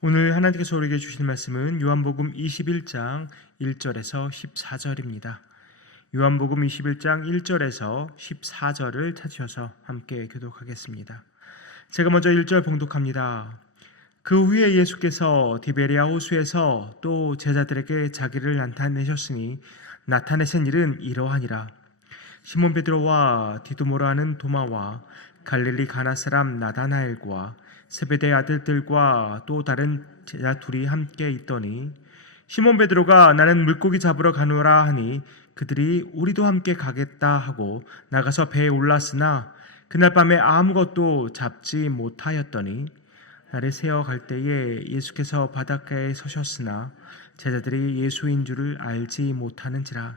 오늘 하나님께서 우리에게 주신 말씀은 요한복음 21장 1절에서 14절입니다. 요한복음 21장 1절에서 14절을 찾으셔서 함께 교독하겠습니다. 제가 먼저 1절 봉독합니다. 그 후에 예수께서 디베리아 호수에서 또 제자들에게 자기를 나타내셨으니 나타내신 일은 이러하니라. 시몬 베드로와 디두모라 하는 도마와 갈릴리 가나 사람 나다나엘과 세베대의 아들들과 또 다른 제자 둘이 함께 있더니 시몬 베드로가 나는 물고기 잡으러 가노라 하니 그들이 우리도 함께 가겠다 하고 나가서 배에 올랐으나 그날 밤에 아무것도 잡지 못하였더니 날이 새어 갈 때에 예수께서 바닷가에 서셨으나 제자들이 예수인 줄을 알지 못하는지라.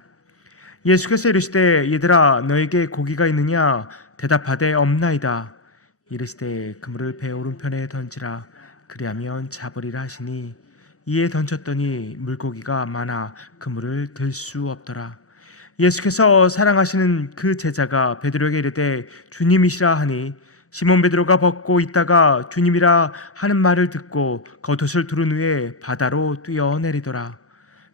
예수께서 이르시되 얘들아 너에게 고기가 있느냐 대답하되 없나이다. 이르시되 그물을 배 오른편에 던지라 그리하면 잡으리라 하시니 이에 던졌더니 물고기가 많아 그물을 들 수 없더라. 예수께서 사랑하시는 그 제자가 베드로에게 이르되 주님이시라 하니 시몬 베드로가 벗고 있다가 주님이라 하는 말을 듣고 겉옷을 두른 후에 바다로 뛰어내리더라.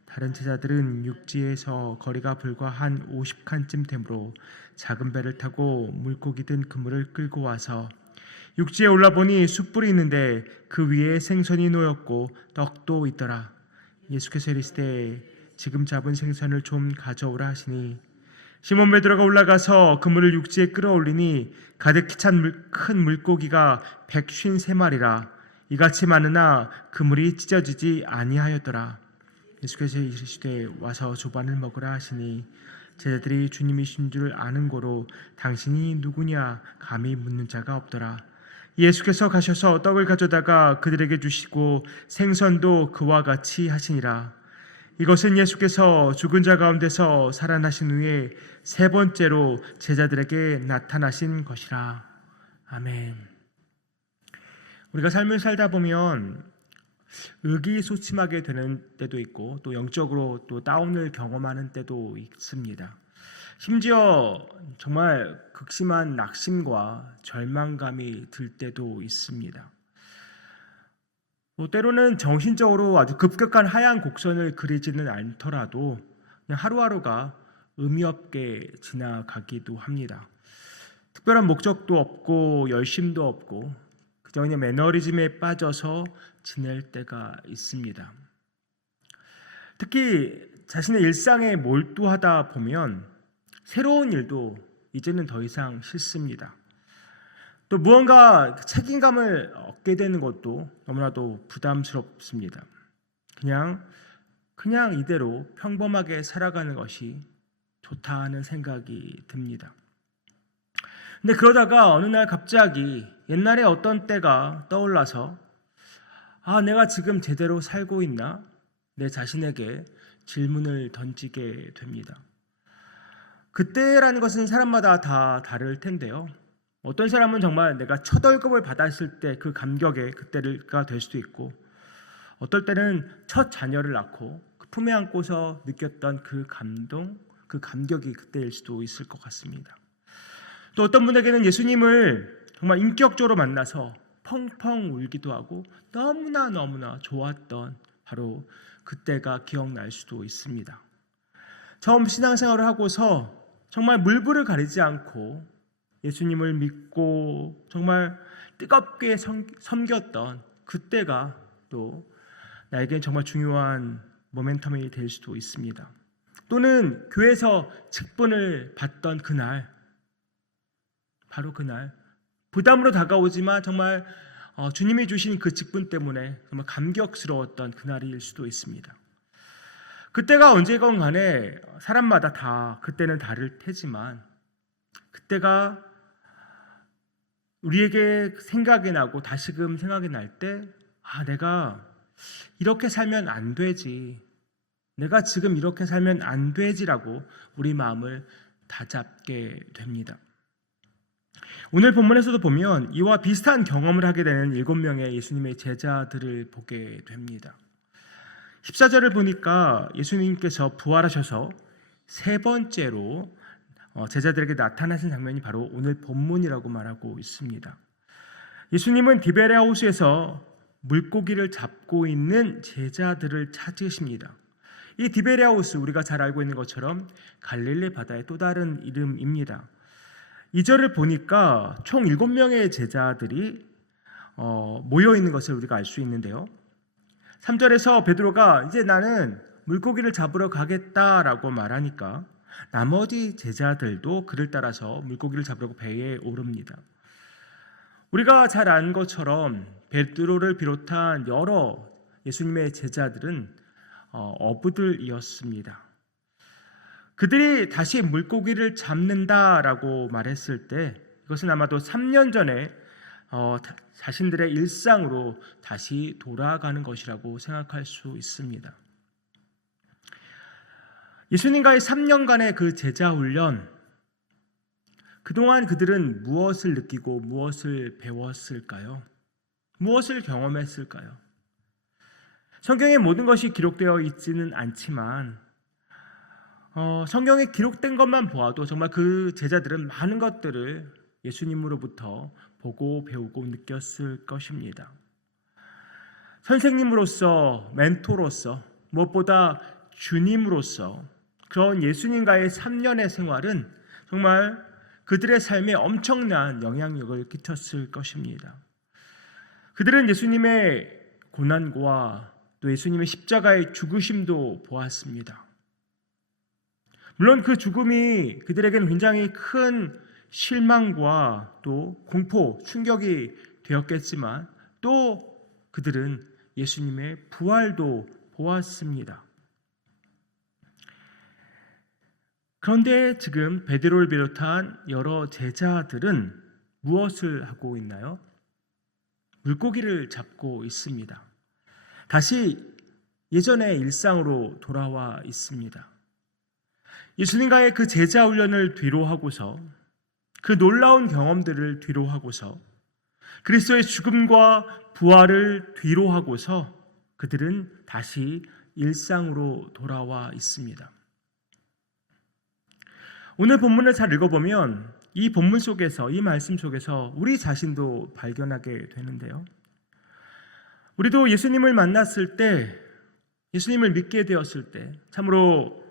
다른 제자들은 육지에서 거리가 불과 한 50칸쯤 되므로 작은 배를 타고 물고기 든 그물을 끌고 와서 육지에 올라보니 숯불이 있는데 그 위에 생선이 놓였고 떡도 있더라. 예수께서 이르시되 지금 잡은 생선을 좀 가져오라 하시니 시몬 베드로가 올라가서 그물을 육지에 끌어올리니 가득히 찬 큰 물고기가 153마리라. 이같이 많으나 그물이 찢어지지 아니하였더라. 예수께서 이르시되 와서 조반을 먹으라 하시니 제자들이 주님이신 줄 아는 고로 당신이 누구냐 감히 묻는 자가 없더라. 예수께서 가셔서 떡을 가져다가 그들에게 주시고 생선도 그와 같이 하시니라. 이것은 예수께서 죽은 자 가운데서 살아나신 후에 세 번째로 제자들에게 나타나신 것이라. 아멘. 우리가 삶을 살다 보면 의기소침하게 되는 때도 있고 또 영적으로 또 다운을 경험하는 때도 있습니다. 심지어 정말 극심한 낙심과 절망감이 들 때도 있습니다. 또 때로는 정신적으로 아주 급격한 하향 곡선을 그리지는 않더라도 그냥 하루하루가 의미 없게 지나가기도 합니다. 특별한 목적도 없고 열심도 없고 그저 그냥 매너리즘에 빠져서 지낼 때가 있습니다. 특히 자신의 일상에 몰두하다 보면 새로운 일도 이제는 더 이상 싫습니다. 또 무언가 책임감을 얻게 되는 것도 너무나도 부담스럽습니다. 그냥 이대로 평범하게 살아가는 것이 좋다 하는 생각이 듭니다. 근데 그러다가 어느 날 갑자기 옛날에 어떤 때가 떠올라서 내가 지금 제대로 살고 있나? 내 자신에게 질문을 던지게 됩니다. 그때라는 것은 사람마다 다 다를 텐데요. 어떤 사람은 정말 내가 첫 월급을 받았을 때 그 감격에 그때가 될 수도 있고 어떨 때는 첫 자녀를 낳고 그 품에 안고서 느꼈던 그 감동, 그 감격이 그때일 수도 있을 것 같습니다. 또 어떤 분에게는 예수님을 정말 인격적으로 만나서 펑펑 울기도 하고 너무나 좋았던 바로 그때가 기억날 수도 있습니다. 처음 신앙생활을 하고서 정말 물불을 가리지 않고 예수님을 믿고 정말 뜨겁게 섬겼던 그때가 또 나에겐 정말 중요한 모멘텀이 될 수도 있습니다. 또는 교회에서 직분을 받던 그날, 바로 그날 부담으로 다가오지만 정말 주님이 주신 그 직분 때문에 정말 감격스러웠던 그날일 수도 있습니다. 그때가 언제건 간에 사람마다 다 그때는 다를 테지만 그때가 우리에게 생각이 나고 다시금 생각이 날 때 내가 이렇게 살면 안 되지, 내가 지금 이렇게 살면 안 되지라고 우리 마음을 다잡게 됩니다. 오늘 본문에서도 보면 이와 비슷한 경험을 하게 되는 7명의 예수님의 제자들을 보게 됩니다. 14절을 보니까 예수님께서 부활하셔서 세 번째로 제자들에게 나타나신 장면이 바로 오늘 본문이라고 말하고 있습니다. 예수님은 디베레아 호수에서 물고기를 잡고 있는 제자들을 찾으십니다. 이 디베레아우스, 우리가 잘 알고 있는 것처럼 갈릴리 바다의 또 다른 이름입니다. 2절을 보니까 총 7명의 제자들이 모여 있는 것을 우리가 알 수 있는데요. 3절에서 베드로가 이제 나는 물고기를 잡으러 가겠다라고 말하니까 나머지 제자들도 그를 따라서 물고기를 잡으려고 배에 오릅니다. 우리가 잘 아는 것처럼 베드로를 비롯한 여러 예수님의 제자들은 어부들이었습니다. 그들이 다시 물고기를 잡는다라고 말했을 때 이것은 아마도 3년 전에 자신들의 일상으로 다시 돌아가는 것이라고 생각할 수 있습니다. 예수님과의 3년간의 그 제자 훈련, 그동안 그들은 무엇을 느끼고 무엇을 배웠을까요? 무엇을 경험했을까요? 성경의 모든 것이 기록되어 있지는 않지만 성경에 기록된 것만 보아도 정말 그 제자들은 많은 것들을 예수님으로부터 보고 배우고 느꼈을 것입니다. 선생님으로서, 멘토로서, 무엇보다 주님으로서 그런 예수님과의 3년의 생활은 정말 그들의 삶에 엄청난 영향력을 끼쳤을 것입니다. 그들은 예수님의 고난과 또 예수님의 십자가의 죽으심도 보았습니다. 물론 그 죽음이 그들에게는 굉장히 큰 실망과 또 공포, 충격이 되었겠지만 또 그들은 예수님의 부활도 보았습니다. 그런데 지금 베드로를 비롯한 여러 제자들은 무엇을 하고 있나요? 물고기를 잡고 있습니다. 다시 예전의 일상으로 돌아와 있습니다. 예수님과의 그 제자 훈련을 뒤로 하고서 그 놀라운 경험들을 뒤로 하고서 그리스도의 죽음과 부활을 뒤로 하고서 그들은 다시 일상으로 돌아와 있습니다. 오늘 본문을 잘 읽어보면 이 본문 속에서, 이 말씀 속에서 우리 자신도 발견하게 되는데요. 우리도 예수님을 만났을 때, 예수님을 믿게 되었을 때 참으로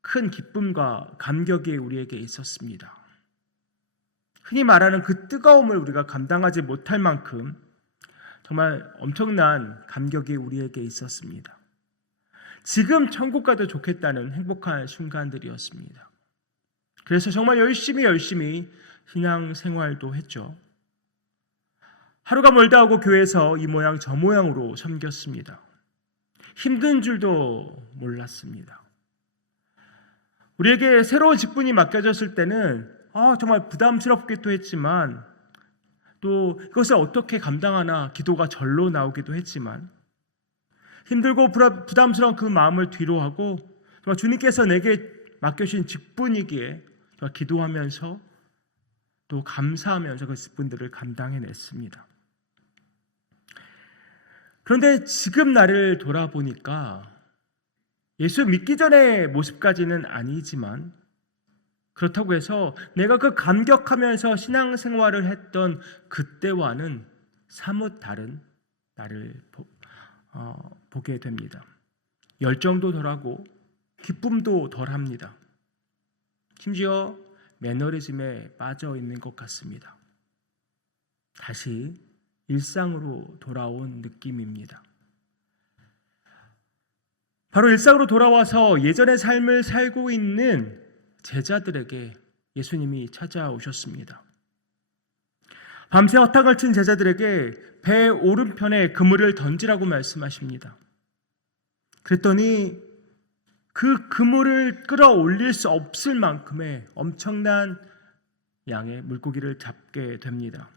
큰 기쁨과 감격이 우리에게 있었습니다. 흔히 말하는 그 뜨거움을 우리가 감당하지 못할 만큼 정말 엄청난 감격이 우리에게 있었습니다. 지금 천국 가도 좋겠다는 행복한 순간들이었습니다. 그래서 정말 열심히 신앙생활도 했죠. 하루가 멀다 하고 교회에서 이 모양 저 모양으로 섬겼습니다. 힘든 줄도 몰랐습니다. 우리에게 새로운 직분이 맡겨졌을 때는 정말 부담스럽기도 했지만 또 이것을 어떻게 감당하나 기도가 절로 나오기도 했지만 힘들고 부담스러운 그 마음을 뒤로 하고 정말 주님께서 내게 맡겨주신 직분이기에 기도하면서 또 감사하면서 그 직분들을 감당해냈습니다. 그런데 지금 나를 돌아보니까 예수 믿기 전의 모습까지는 아니지만 그렇다고 해서 내가 그 감격하면서 신앙생활을 했던 그때와는 사뭇 다른 나를 보게 됩니다. 열정도 덜하고 기쁨도 덜합니다. 심지어 매너리즘에 빠져 있는 것 같습니다. 다시 일상으로 돌아온 느낌입니다. 바로 일상으로 돌아와서 예전의 삶을 살고 있는 제자들에게 예수님이 찾아오셨습니다. 밤새 허탕을 친 제자들에게 배 오른편에 그물을 던지라고 말씀하십니다. 그랬더니 그 그물을 끌어올릴 수 없을 만큼의 엄청난 양의 물고기를 잡게 됩니다.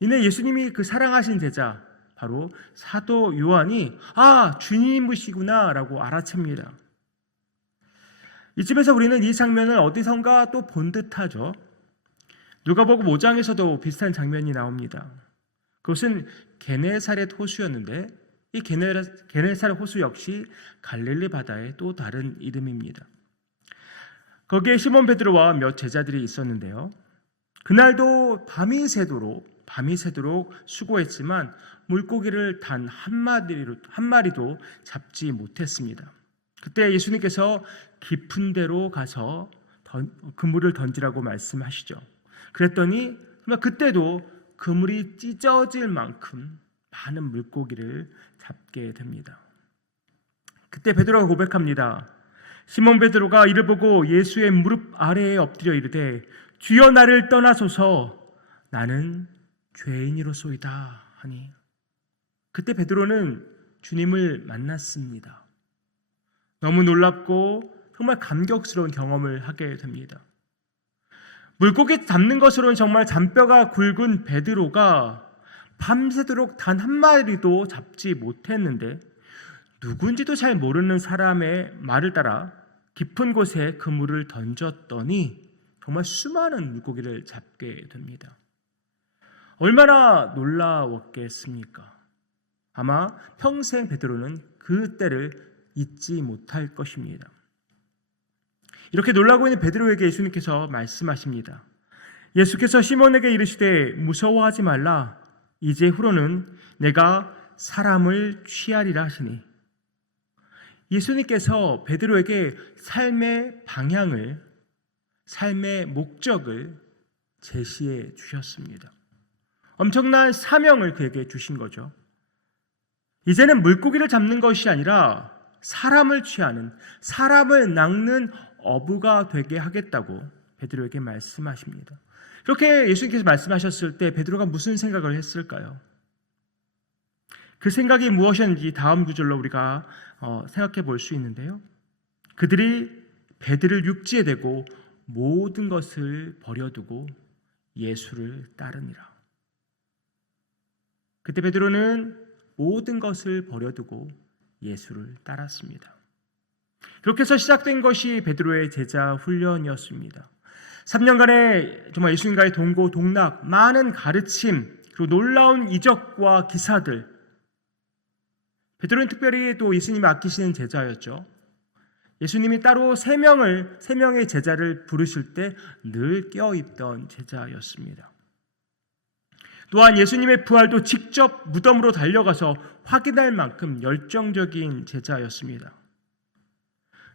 이내 예수님이 그 사랑하신 제자 바로 사도 요한이 주님이시구나 라고 알아챕니다. 이쯤에서 우리는 이 장면을 어디선가 또 본 듯하죠. 누가복음 5장에서도 비슷한 장면이 나옵니다. 그것은 게네사렛 호수였는데 이 게네사렛 호수 역시 갈릴리 바다의 또 다른 이름입니다. 거기에 시몬 베드로와 몇 제자들이 있었는데요. 그날도 밤이 새도록 밤이 새도록 수고했지만 물고기를 단 한 마리도 잡지 못했습니다. 그때 예수님께서 깊은 데로 가서 그물을 던지라고 말씀하시죠. 그랬더니 정말 그때도 그물이 찢어질 만큼 많은 물고기를 잡게 됩니다. 그때 베드로가 고백합니다. 시몬 베드로가 이를 보고 예수의 무릎 아래에 엎드려 이르되 주여 나를 떠나소서 나는 죄인이로소이다 하니 그때 베드로는 주님을 만났습니다. 너무 놀랍고 정말 감격스러운 경험을 하게 됩니다. 물고기 잡는 것으로는 정말 잔뼈가 굵은 베드로가 밤새도록 단 한 마리도 잡지 못했는데 누군지도 잘 모르는 사람의 말을 따라 깊은 곳에 그물을 던졌더니 정말 수많은 물고기를 잡게 됩니다. 얼마나 놀라웠겠습니까? 아마 평생 베드로는 그 때를 잊지 못할 것입니다. 이렇게 놀라고 있는 베드로에게 예수님께서 말씀하십니다. 예수께서 시몬에게 이르시되 무서워하지 말라. 이제 후로는 내가 사람을 취하리라 하시니 예수님께서 베드로에게 삶의 방향을, 삶의 목적을 제시해 주셨습니다. 엄청난 사명을 그에게 주신 거죠. 이제는 물고기를 잡는 것이 아니라 사람을 취하는, 사람을 낚는 어부가 되게 하겠다고 베드로에게 말씀하십니다. 이렇게 예수님께서 말씀하셨을 때 베드로가 무슨 생각을 했을까요? 그 생각이 무엇이었는지 다음 구절로 우리가 생각해 볼 수 있는데요. 그들이 베드를 육지에 대고 모든 것을 버려두고 예수를 따르니라. 그때 베드로는 모든 것을 버려두고 예수를 따랐습니다. 그렇게 해서 시작된 것이 베드로의 제자 훈련이었습니다. 3년간의 정말 예수님과의 동고동락, 많은 가르침, 그리고 놀라운 이적과 기사들. 베드로는 특별히 또 예수님이 아끼시는 제자였죠. 예수님이 따로 세 명의 제자를 부르실 때 늘 껴입던 제자였습니다. 또한 예수님의 부활도 직접 무덤으로 달려가서 확인할 만큼 열정적인 제자였습니다.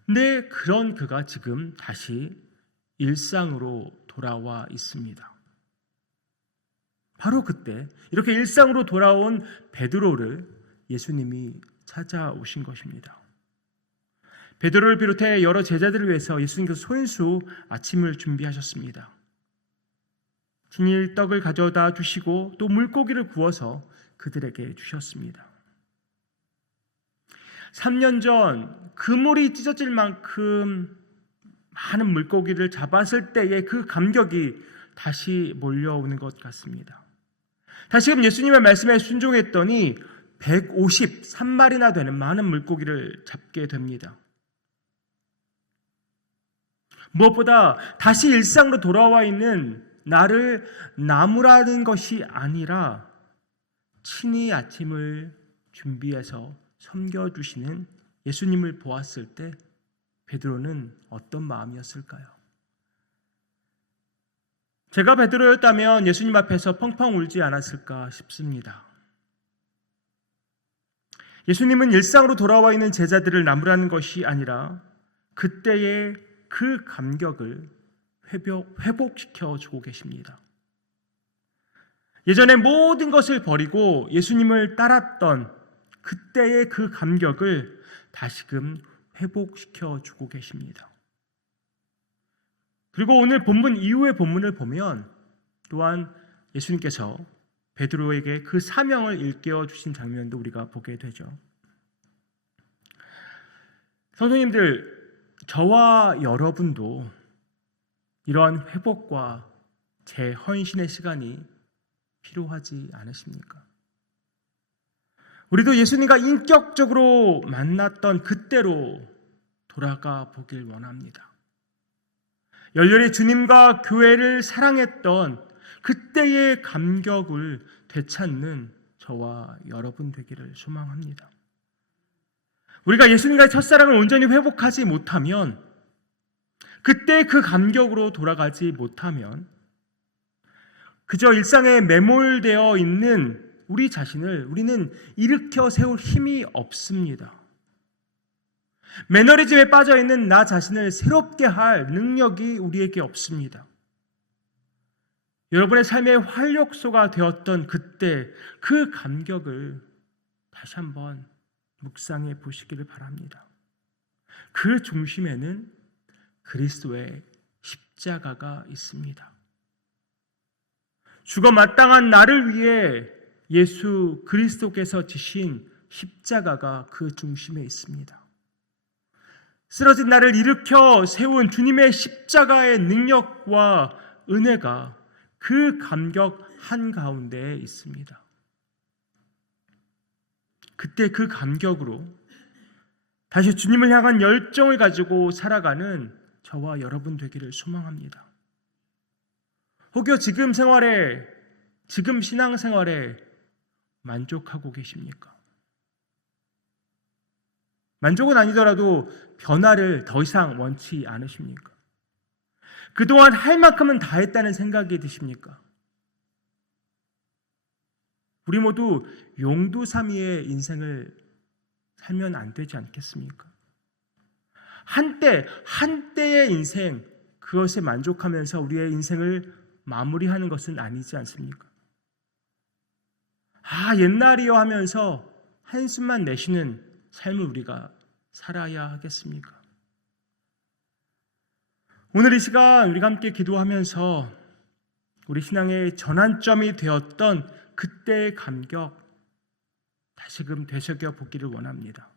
근데 그런 그가 지금 다시 일상으로 돌아와 있습니다. 바로 그때 이렇게 일상으로 돌아온 베드로를 예수님이 찾아오신 것입니다. 베드로를 비롯해 여러 제자들을 위해서 예수님께서 손수 아침을 준비하셨습니다. 진일 떡을 가져다 주시고 또 물고기를 구워서 그들에게 주셨습니다. 3년 전 그물이 찢어질 만큼 많은 물고기를 잡았을 때의 그 감격이 다시 몰려오는 것 같습니다. 다시금 예수님의 말씀에 순종했더니 153마리나 되는 많은 물고기를 잡게 됩니다. 무엇보다 다시 일상으로 돌아와 있는 나를 나무라는 것이 아니라 친히 아침을 준비해서 섬겨주시는 예수님을 보았을 때 베드로는 어떤 마음이었을까요? 제가 베드로였다면 예수님 앞에서 펑펑 울지 않았을까 싶습니다. 예수님은 일상으로 돌아와 있는 제자들을 나무라는 것이 아니라 그때의 그 감격을 회복시켜 주고 계십니다. 예전에 모든 것을 버리고 예수님을 따랐던 그때의 그 감격을 다시금 회복시켜 주고 계십니다. 그리고 오늘 본문 이후의 본문을 보면 또한 예수님께서 베드로에게 그 사명을 일깨워 주신 장면도 우리가 보게 되죠. 성도님들, 저와 여러분도 이러한 회복과 재헌신의 시간이 필요하지 않으십니까? 우리도 예수님과 인격적으로 만났던 그때로 돌아가 보길 원합니다. 열렬히 주님과 교회를 사랑했던 그때의 감격을 되찾는 저와 여러분 되기를 소망합니다. 우리가 예수님과의 첫사랑을 온전히 회복하지 못하면, 그때 그 감격으로 돌아가지 못하면 그저 일상에 매몰되어 있는 우리 자신을 우리는 일으켜 세울 힘이 없습니다. 매너리즘에 빠져 있는 나 자신을 새롭게 할 능력이 우리에게 없습니다. 여러분의 삶의 활력소가 되었던 그때 그 감격을 다시 한번 묵상해 보시기를 바랍니다. 그 중심에는 그리스도의 십자가가 있습니다. 죽어 마땅한 나를 위해 예수 그리스도께서 지신 십자가가 그 중심에 있습니다. 쓰러진 나를 일으켜 세운 주님의 십자가의 능력과 은혜가 그 감격 한가운데에 있습니다. 그때 그 감격으로 다시 주님을 향한 열정을 가지고 살아가는 저와 여러분 되기를 소망합니다. 혹여 지금 신앙생활에 만족하고 계십니까? 만족은 아니더라도 변화를 더 이상 원치 않으십니까? 그동안 할 만큼은 다 했다는 생각이 드십니까? 우리 모두 용두사미의 인생을 살면 안 되지 않겠습니까? 한때의 인생, 그것에 만족하면서 우리의 인생을 마무리하는 것은 아니지 않습니까? 옛날이요 하면서 한숨만 내쉬는 삶을 우리가 살아야 하겠습니까? 오늘 이 시간 우리가 함께 기도하면서 우리 신앙의 전환점이 되었던 그때의 감격 다시금 되새겨 보기를 원합니다.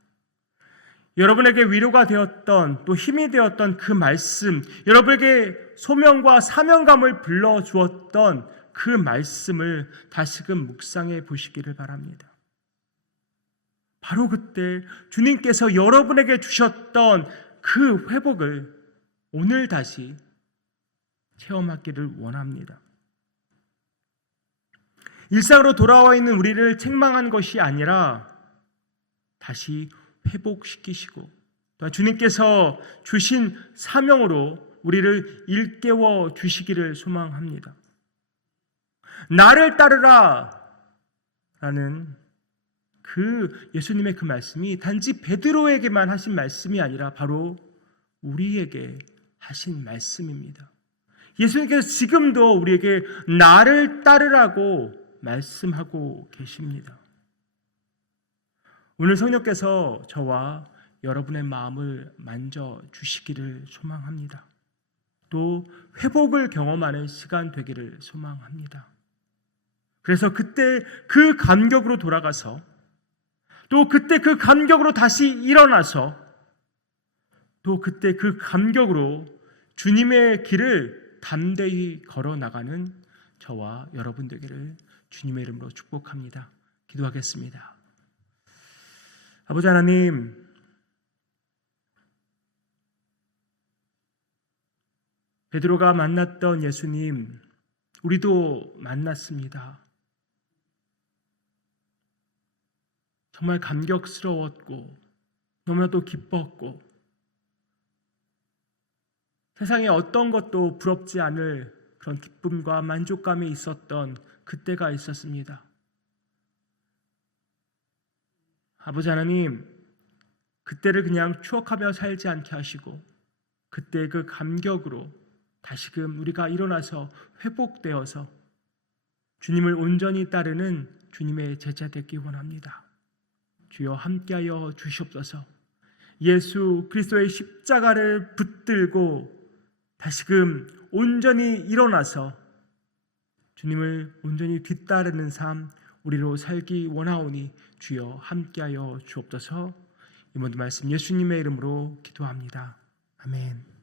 여러분에게 위로가 되었던 또 힘이 되었던 그 말씀, 여러분에게 소명과 사명감을 불러주었던 그 말씀을 다시금 묵상해 보시기를 바랍니다. 바로 그때 주님께서 여러분에게 주셨던 그 회복을 오늘 다시 체험하기를 원합니다. 일상으로 돌아와 있는 우리를 책망한 것이 아니라 다시 회복시키시고 또 주님께서 주신 사명으로 우리를 일깨워 주시기를 소망합니다. 나를 따르라 라는 그 예수님의 그 말씀이 단지 베드로에게만 하신 말씀이 아니라 바로 우리에게 하신 말씀입니다. 예수님께서 지금도 우리에게 나를 따르라고 말씀하고 계십니다. 오늘 성령께서 저와 여러분의 마음을 만져주시기를 소망합니다. 또 회복을 경험하는 시간 되기를 소망합니다. 그래서 그때 그 감격으로 돌아가서 또 그때 그 감격으로 다시 일어나서 또 그때 그 감격으로 주님의 길을 담대히 걸어 나가는 저와 여러분 되기를 주님의 이름으로 축복합니다. 기도하겠습니다. 아버지 하나님, 베드로가 만났던 예수님, 우리도 만났습니다. 정말 감격스러웠고 너무나도 기뻤고 세상에 어떤 것도 부럽지 않을 그런 기쁨과 만족감이 있었던 그때가 있었습니다. 아버지 하나님, 그때를 그냥 추억하며 살지 않게 하시고 그때 그 감격으로 다시금 우리가 일어나서 회복되어서 주님을 온전히 따르는 주님의 제자 되기 원합니다. 주여 함께하여 주시옵소서. 예수 그리스도의 십자가를 붙들고 다시금 온전히 일어나서 주님을 온전히 뒤따르는 삶 우리로 살기 원하오니 주여 함께하여 주옵소서. 이 모든 말씀 예수님의 이름으로 기도합니다. 아멘.